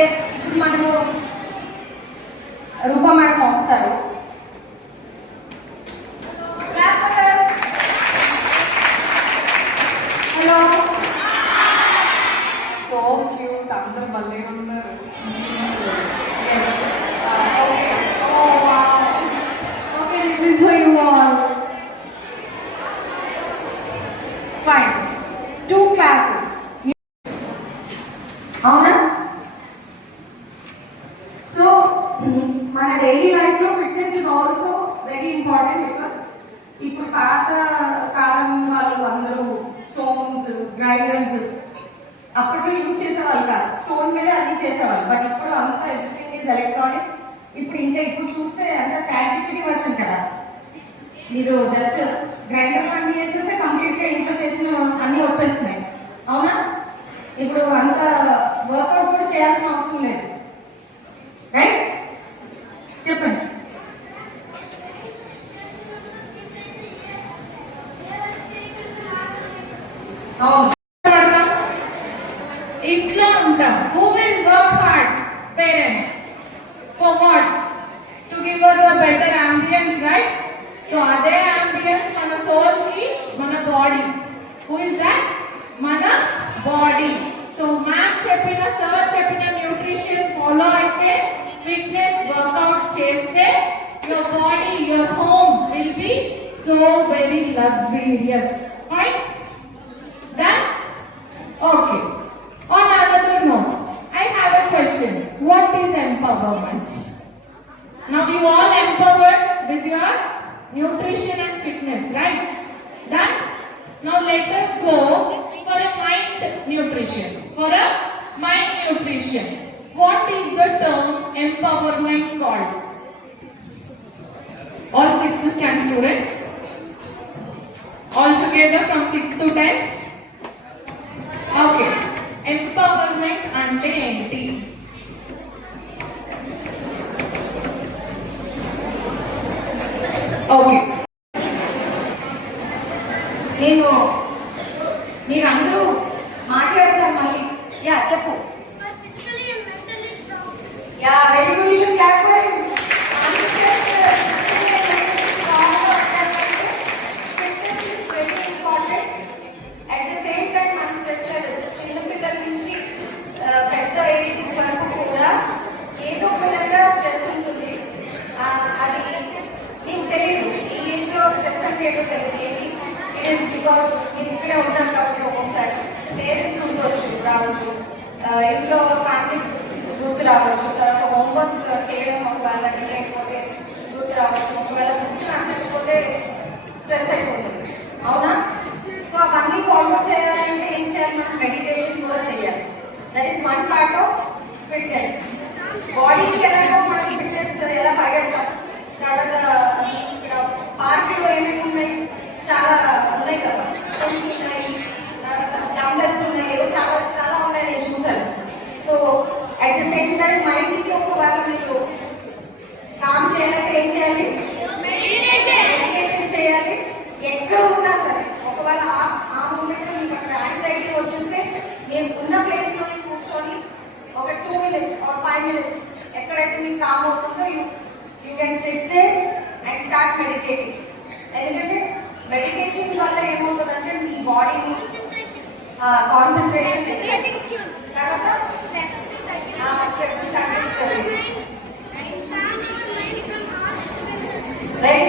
ఎస్, ఇప్పుడు మనము రూపా మేడం వస్తారు. హలో, సో క్యూట్, అందరు భలే ఉన్నారు. Okay, this for you all. Fine, 2 క్లాసెస్. అవునా? సో మన డైలీ లైఫ్లో fitness is also very important. Because ఇప్పుడు పాత కాలం వాళ్ళు అందరూ స్టోన్స్, గ్రైండర్స్ అప్పట్లో యూజ్ చేసేవాళ్ళు కాదు. స్టోన్ మీద అన్ని చేసేవాళ్ళు. బట్ ఇప్పుడు అంతా ఎవ్రీథింగ్ ఈజ్ ఎలక్ట్రానిక్. ఇప్పుడు చూస్తే అంతా చాట్‌జిపిటి వర్షన్ కదా. మీరు జస్ట్ గ్రైండర్ పని చేసేస్తే కంప్లీట్గా ఇంట్లో చేసిన అన్నీ వచ్చేస్తున్నాయి. అవునా? ఇప్పుడు అంత వర్కౌట్ కూడా చేయాల్సిన అవసరం లేదు. రైట్? చెప్పండి. అవును, ఇంట్లో ఉంటాం. Who will work hard? Parents. For what? To give us a better ambience, right? So అదే ambience మన సోల్ కి, మన బాడీ. Who is that? మన బాడీ. సో మ్యామ్ చెప్పిన, సార్ చెప్పిన న్యూట్రిషన్ ఫాలో అయితే, ఫిట్నెస్ వర్కౌట్ చేస్తే, your body, your home will be so very luxurious. Fine? Done? Okay. On another note, I have a question. What is empowerment? Now you all empowered with your nutrition and fitness, right? Done? Now let us go for a mind nutrition. For a mind nutrition. What is the term empowerment called? All 6th standard students? All together from 6th to 10th? Okay. Empowerment అంటే ఏంటి? ఓకే, నేను మీరందరూ మాట్లాడతారు మళ్ళీ. యా, చెప్పు. Yeah, very good. You should clap for him. Fitness is very important. At the same time మన stress levels చిన్న పిల్లల నుంచి పెద్ద ఏజెస్ వరకు కూడా ఏదో ఒక విధంగా స్ట్రెస్ ఉంటుంది. అది మీకు తెలియదు, ఈ ఏజ్లో స్ట్రెస్ అంటే ఏంటో తెలియదు. ఏది ఇట్ ఈస్ బికాస్ మీరు ఇక్కడే ఉంటారు కాబట్టి ఒక్కొక్కసారి పేరెంట్స్ రావచ్చు, ఇంట్లో ఫ్యామిలీ గుర్తు రావచ్చు, తర్వాత హోంవర్క్ చేయడం ఒకవేళ డిలే అయిపోతే గుర్తు రావచ్చు, ఒకవేళ గుర్తు నచ్చకపోతే స్ట్రెస్ అయిపోతుంది. అవునా? సో అవన్నీ ఫాలో చేయాలంటే ఏం చేయాలి? మనం మెడిటేషన్ కూడా చేయాలి. That is one part of fitness. బాడీకి ఎలాగో మనకి ఫిట్నెస్ ఎలా పరిగెడతాం. తర్వాత ఇక్కడ పార్కులో ఏమేమి ఉన్నాయి, చాలా ఉన్నాయి కదా, టెన్స్ ఉన్నాయి, తర్వాత డంబెల్స్ ఉన్నాయి, చాలా చాలా ఉన్నాయి, నేను చూసాను. So at the same time మైండ్కి ఒకవేళ మీరు కామ్ చేయాలంటే ఏం చేయాలి? మెడిటేషన్ చేయాలి. ఎక్కడ ఉన్నా సరే ఒకవేళ ఆ మూమెంట్లో మీకు అక్కడ యాంగ్జైటీ వచ్చేస్తే మీరు ఉన్న ప్లేస్లోనే కూర్చొని ఒక 2 minutes or 5 minutes ఎక్కడైతే మీకు కామ్ అవుతుందో you can sit there and start meditating. ఎందుకంటే మెడిటేషన్ వల్ల ఏమవుతుందంటే మీ బాడీని కాన్సన్ట్రేషన్, తర్వాత స్ట్రెస్ తగ్గిస్తుంది. వెరీ